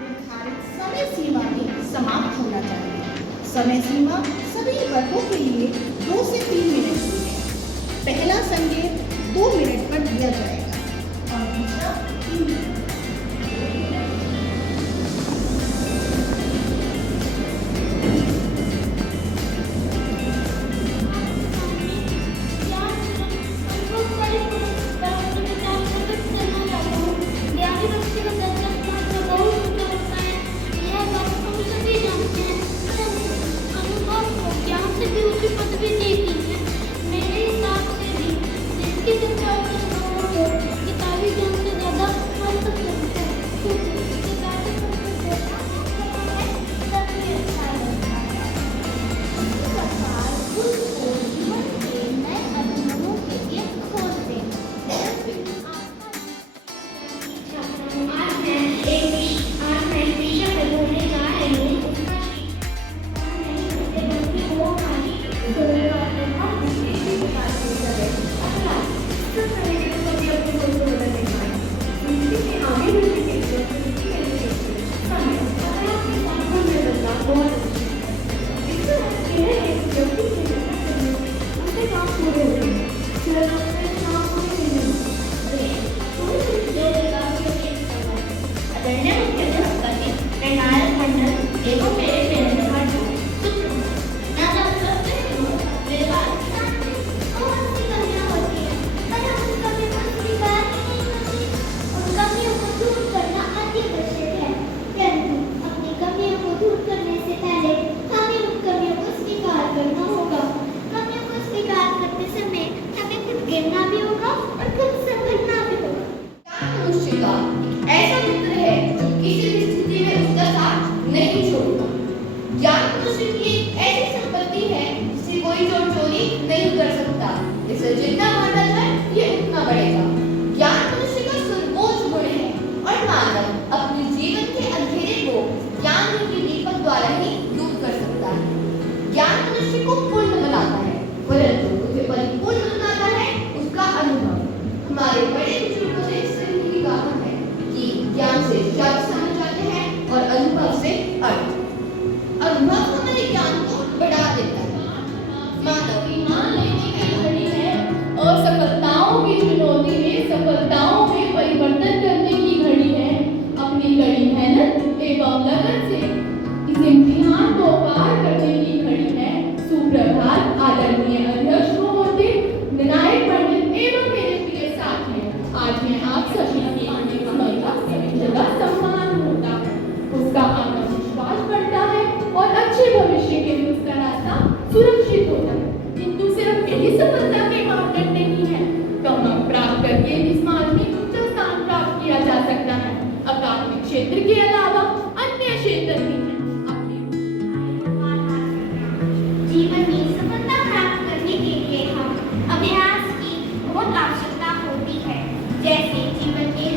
निर्धारित समय सीमा में समाप्त होना चाहिए। समय सीमा सभी वर्गों के लिए 2 से 3 मिनट की है। पहला संकेत 2 मिनट पर दिया जाएगा और दूसरा 3 मिनट। इसे जितना बांटा जाए ये उतना बढ़ेगा। ज्ञान मनुष्य का सर्वोच्च गुण है और मानव अपने जीवन के अंधेरे को ज्ञान रूपी दीपक द्वारा ही दूर कर सकता है। ज्ञान मनुष्य को पूर्ण बनाता है, परंतु उसे परिपूर्ण बनाता है उसका अनुभव। हमारे बड़े बुजुर्गों ने इससे भी कहा है कि ज्ञान से शब्द समझ जाते हैं और अनुभव से अर्थ। अनुभव हमारे ज्ञान को बढ़ा देता है। मानव ईमान लेने की घड़ी है, असफलताओं की चुनौती में सफलताओं में परिवर्तन करने की घड़ी है। अपनी कड़ी मेहनत एवं लगन से इस इम्तिहान को पार करने की घड़ी है। सुप्रभात आदरणीय अध्यक्ष महोदय, विनायक पंडित एवं मेरे प्रिय साथी, आज मैं आप सभी के जगह सम्मान होता है, उसका आत्मविश्वास बढ़ता है और अच्छे भविष्य के लिए उसका रास्ता सुरक्षित होता है। किंतु सिर्फ यही सफलता के मापदंड नहीं है, कम प्राप्त करके भी समाज में उच्च स्थान प्राप्त किया जा सकता है। अकादमिक क्षेत्र के अलावा अन्य क्षेत्र भी हैं। जीवन में सफलता प्राप्त करने के लिए हम अभ्यास की बहुत आवश्यकता होती है। जैसे जीवन के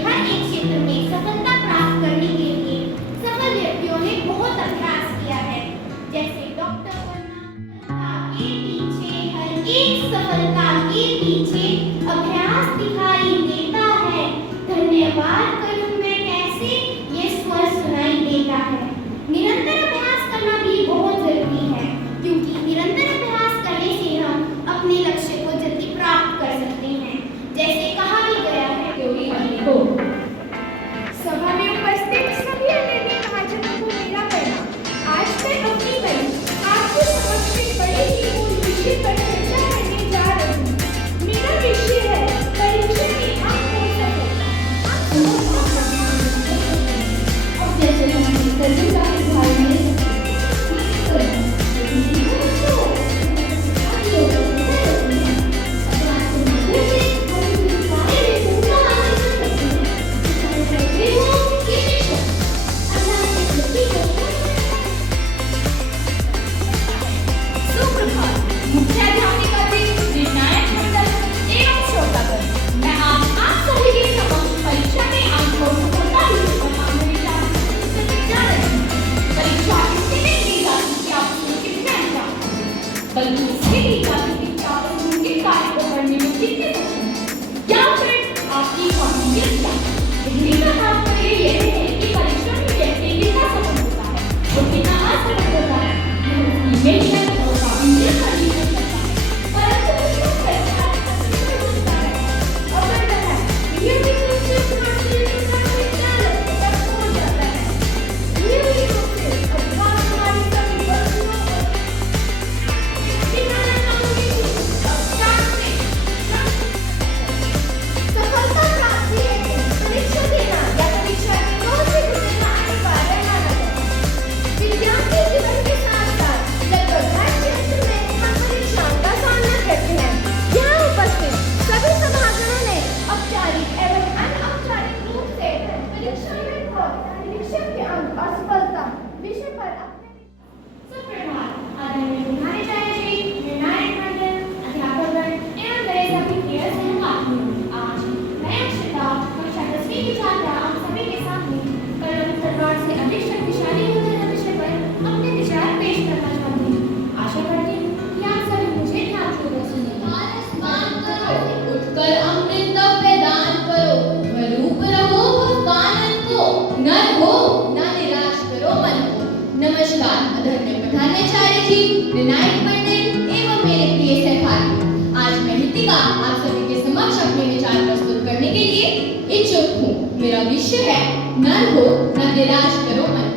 इच्छुक हूँ। मेरा विषय है नर हो न निराश करो मन।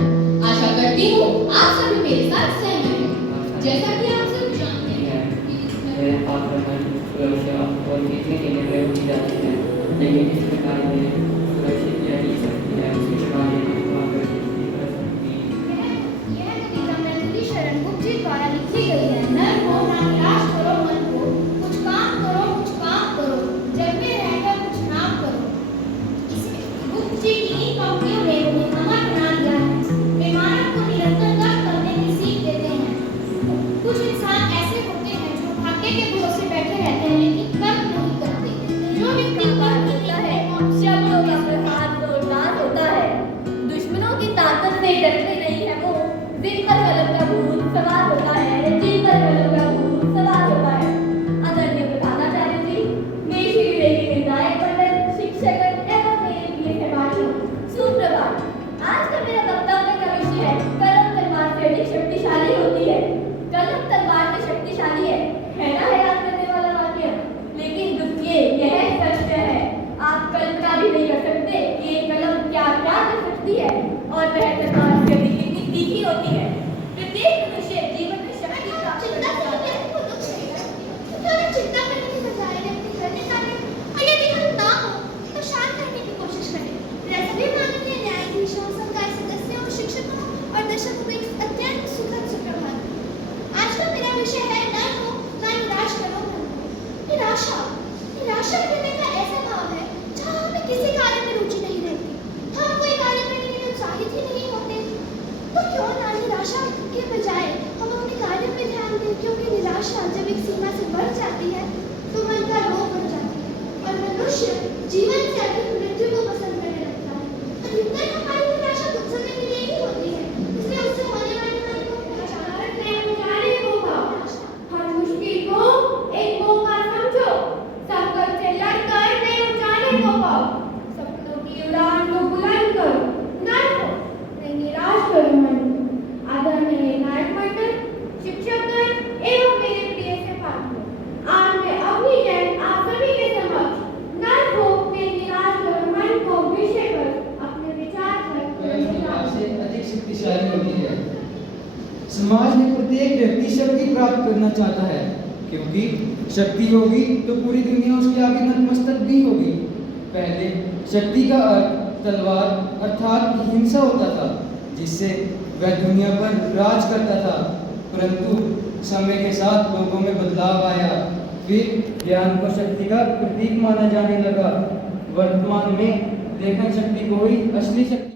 आशा करती हूँ आप सभी मेरे साथ सहमत हैं। जैसा कि आप सब जानते हैं मेरे आक्रमण सुरक्षा और जीतने के लिए प्रयोग की जाती है, लेकिन इस प्रकार में सुरक्षित या जीत सकती है उसके बारे में कर सकती है। यह कविता मैथिली शरण गुप्त जी द्वारा लिखी गई है। नर हो ना निराश करो मन को, कुछ काम करो, जब में रहकर कुछ नाम करो। इसमें गुप्त जी की इन पंक्तियों ने उन्हें अमर बना दिया है। वे मानव को निरंतर कष्ट करने की सीख देते हैं। कुछ इंसान ऐसे होते हैं जो भाग्य के भरोसे बैठे रहते हैं लेकिन कर्म नहीं करते। जो व्यक्ति कर्म करता है शब्दों का प्रहार जोरदार होता है। दुश्मनों की ताकत से डरते नहीं है वो, जिन पर कलम का भूत सवार होता है, जिन पर कलम का भूत सवार होता है। आदरणीय प्रधानाचार्य जी, देश की विवेकी निर्णायक मंडल, शिक्षक एवं मेरे प्रिय सहपाठियों, सुप्रभात। आज का मेरा वक्तव्य का विषय है कलम तलवार से अधिक शक्तिशाली होती है। कलम तलवार से शक्तिशाली है ना हैरान करने वाला वाक्य। लेकिन दुखिए यह सच है, आप कल्पना भी नहीं कर सकते कि ये कलम क्या क्या कर सकती है और वह तलवार से अधिक कितनी तीखी होती है। प्रत्येक मनुष्य जीवन में शक्ति प्राप्त करना चाहता है। चिंता करने के बजाय व्यक्ति करने का है, और यदि हम ना हो तो शांत रहने की कोशिश करें। सभी माननीय न्यायाधीशों, संकाय सदस्यों, शिक्षकों और दर्शकों को एक अत्यंत सुखद सुप्रभात। आज का मेरा विषय है नर हो ना निराश करो मन को। निराशा कहने का ऐसा भाव है जहाँ हमें किसी कार्य में रुचि नहीं रहती, हम कोई कार्य करने के लिए उत्साहित ही नहीं होते। तो क्यों ना निराशा के बजाय हम अपने कार्य पे ध्यान दें, क्योंकि निराशा जब एक सीमा से बढ़ जाती है तो मन का रोग बढ़ जाती है और मनुष्य जीवन से अधिक मृत्यु को पसंद करने लगता है। अधिकतर हमारी निराशा कुछ समय के लिए ही होती है, इसलिए उससे होने वाली हानि को पहचान में जाने होगा। हर मुश्किल को एक मौका समझो, संकट से लड़कर नए ऊंचाई को पाओ। सपनों की उड़ान को बुलंद करो, नर हो नहीं निराश करो मन को। आदरणीय नायक मंडल, शिक्षकगण एवं मेरे प्रिय सहपाठियों, आज मैं अपनी जैन आप सभी के समक्ष नर हो नहीं निराश करो मन को विषय पर अपने विचार से अधिक शक्तिशाली होती है। समाज में प्रत्येक व्यक्ति शक्ति प्राप्त करना चाहता है, क्योंकि शक्ति होगी तो पूरी दुनिया उसके आगे नतमस्तक भी होगी। पहले शक्ति का अर्थ तलवार अर्थात हिंसा होता था, जिससे वह दुनिया पर राज करता था। परंतु समय के साथ लोगों में बदलाव आया, फिर ज्ञान को शक्ति का प्रतीक माना जाने लगा। वर्तमान में लेखन शक्ति को ही असली शक्ति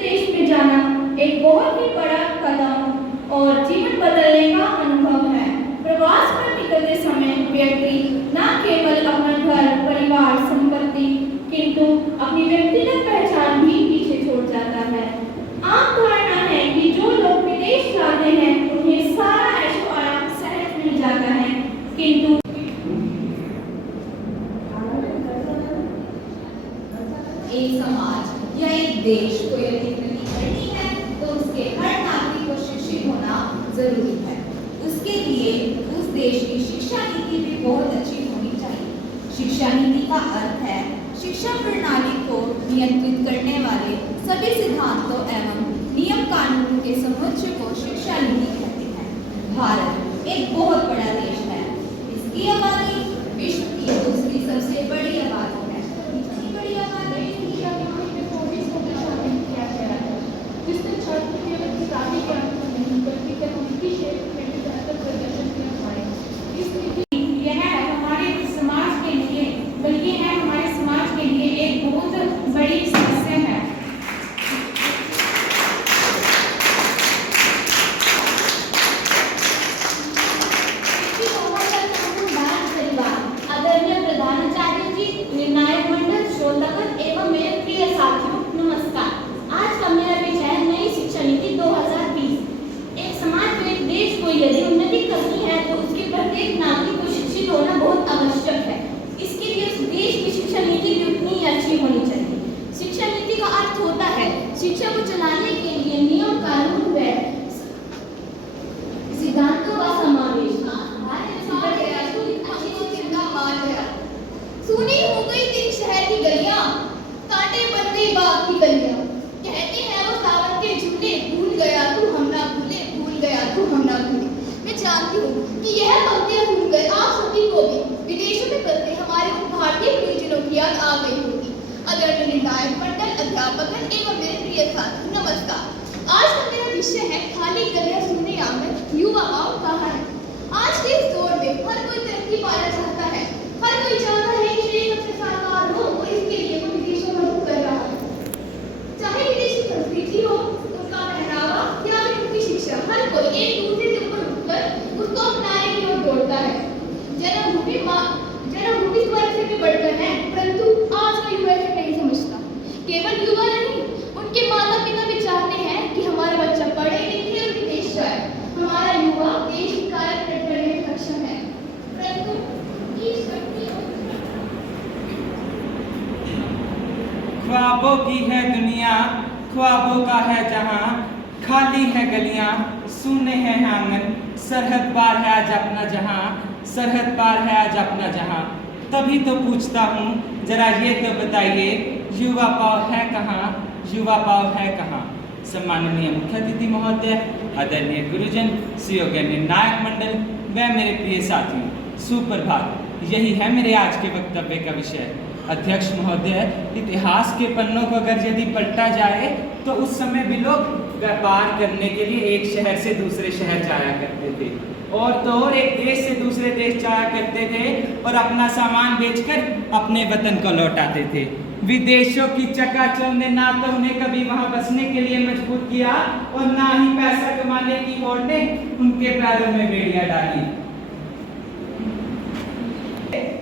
देश में जाना एक बहुत ही बड़ा कदम और जीवन बदलने का अनुभव है। प्रवास पर निकलते समय व्यक्ति न केवल अपना घर, परिवार, संपत्ति, किंतु अपनी व्यक्तिगत पहचान भी पीछे छोड़ जाता है। आम धारणा है कि जो लोग विदेश जाते हैं उन्हें सारा ऐशो आराम सहज मिल जाता है, किंतु एक समाज या एक देश को यदि उन्नति करनी है तो उसके हर नागरिक को शिक्षित होना जरूरी है। उसके लिए उस देश की शिक्षा नीति भी बहुत अच्छी होनी चाहिए। शिक्षा नीति का अर्थ है शिक्षा प्रणाली को नियंत्रित करने वाले सभी सिद्धांतों एवं नियम कानूनों के समुच्चय को शिक्षा नीति कहते हैं। भारत एक बहुत बड़ा देश है। इसकी आबादी विश्व की दूसरी सबसे बड़ी आबादी है। इतनी बड़ी आबादी जिसने छात्र केवल किताबी ज्ञान को नहीं बल्कि तकनीकी क्षेत्र में भी बेहतर प्रदर्शन कर पाए। इस नीति यह हमारे समाज के लिए बल्कि है हमारे समाज के लिए एक बहुत बड़ी समस्या है। आदरणीय प्रधानाचार्य जी, निर्णायक मंडल, श्रोतागण एवं मेरे प्रिय साथियों, नमस्कार। आज का मेरा विषय है नई शिक्षा नीति 2020। एक समाज में एक देश को यदि उन्नति करनी है तो उसके प्रत्येक नागरिक को शिक्षित होना बहुत आवश्यक है। इसके लिए उस देश की शिक्षा नीति भी उतनी ही अच्छी होनी चाहिए। शिक्षा नीति का अर्थ होता है शिक्षा को चलाने के लिए नियम, कानून व सिद्धांतों का समावेश। सुनी हो गई तेरी शहर की निर्णायक मंडल, अध्यापकगण एवं मेरे प्रिय छात्र, नमस्कार। आज का मेरा विषय है खाली गलियां शून्य आंगन, युवा आओ कहाँ है। आज के इस दौर में हर कोई तरक्की पाना चाहता है, हर कोई चाहता है कि मेरी सबसे साकार हो और इसके लिए वो विदेशों में रुख कर रहा है। चाहे विदेशी संस्कृति हो, उसका पहनावा या फिर उनकी शिक्षा, हर कोई एक दूसरे से ऊपर उठकर उसको अपनाने की ओर दौड़ता है। जन्मभूमि स्वर्ग से भी बढ़कर है, परंतु आज का युवा इसे नहीं समझता। केवल युवा नहीं, उनके माता पिता भी चाहते हैं कि हमारा बच्चा पढ़े लिखे और विदेश जाए। हमारा युवा देश की कार्य करने में सक्षम है, परंतु उनकी शक्ति ख्वाबों की है दुनिया, ख्वाबों का है जहां, खाली है गलियां, सूने हैं आंगन, सरहद पार है आज अपना जहां, सरहद पार है आज अपना जहां। तभी तो पूछता हूँ, जरा ये तो बताइए, युवा पाव है कहाँ, युवा पाव है कहाँ। सम्माननीय मुख्य अतिथि महोदय, आदरणीय गुरुजन, सुयोग्य निर्णायक मंडल व मेरे प्रिय साथियों, सुप्रभात। यही है मेरे आज के वक्तव्य का विषय। अध्यक्ष महोदय, इतिहास के पन्नों को अगर यदि पलटा जाए तो उस समय भी लोग व्यापार करने के लिए एक शहर से दूसरे शहर जाया करते थे, और तो और एक देश से दूसरे देश जाया करते थे और अपना सामान बेचकर अपने वतन को लौटाते थे। विदेशों की चकाचौंध ने ना तो उन्हें कभी वहां बसने के लिए मजबूर किया और ना ही पैसा कमाने की होड़ ने उनके पैरों में बेड़ियां डाली।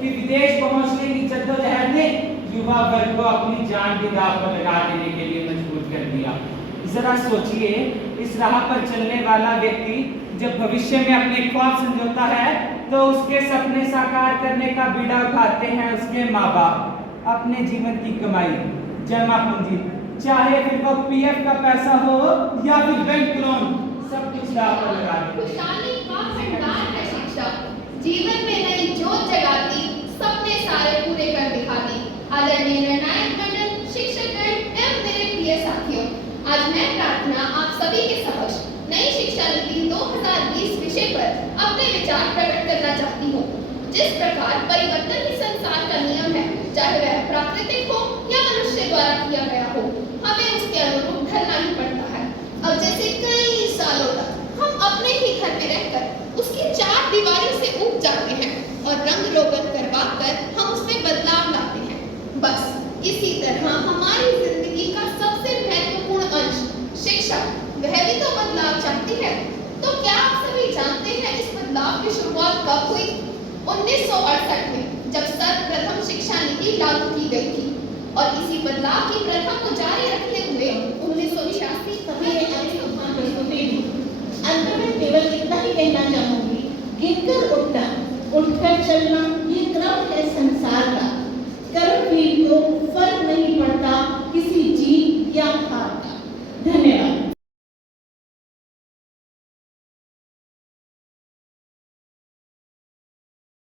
कि विदेश पहुंचने की जद्दोजहद ने युवा वर्ग को अपनी जान भी दांव पर लगा देने के लिए मजबूर कर दिया। जरा सोचिए, इस राह पर चलने वाला व्यक्ति जब भविष्य में अपने ख्वाब संजोता है तो उसके सपने साकार करने का बीड़ा उठाते हैं उसके माँ बाप। अपने जीवन की कमाई, जमा पूंजी, चाहे फिर वो पीएफ का पैसा हो या फिर बैंक लोन, सब कुछ दांव पर लगा देते हैं। खुशहाली का भंडार है शिक्षा, जीवन में नई जोत जगाती, सपने सारे पूरे कर दिखाती। आदरणीय निर्णायक मंडल, शिक्षकगण एवं मेरे प्रिय साथियों, आज मैं प्रार्थना आप सभी के समक्ष नई शिक्षा नीति 2020 विषय पर अपने विचार प्रकट करना चाहती हूँ। जिस प्रकार परिवर्तन ही संसार का नियम है, चाहे वह प्राकृतिक हो या मनुष्य द्वारा किया गया हो, हमें उसके अनुरूप ढलना ही पड़ता है। अब जैसे कई सालों तक हम अपने ही घर में रहकर उसकी चार दीवारी से ऊब जाते हैं और रंग रोगन करवा कर हम उसमें बदलाव लाते हैं, बस इसी तरह हमारी जिंदगी का सबसे महत्वपूर्ण अंश शिक्षा, वह भी तो बदलाव चाहती है। तो क्या आप सभी जानते हैं इस बदलाव की शुरुआत कब हुई? 1968 में, जब सर्वप्रथम शिक्षा नीति लागू की गई थी, और इसी बदलाव की प्रथा को जारी रखते हुए 1986 अंत में केवल इतना ही कहना चाहूंगी, गिनकर उठना, उठकर चलना, ये क्रम है संसार का। कर्मवीर को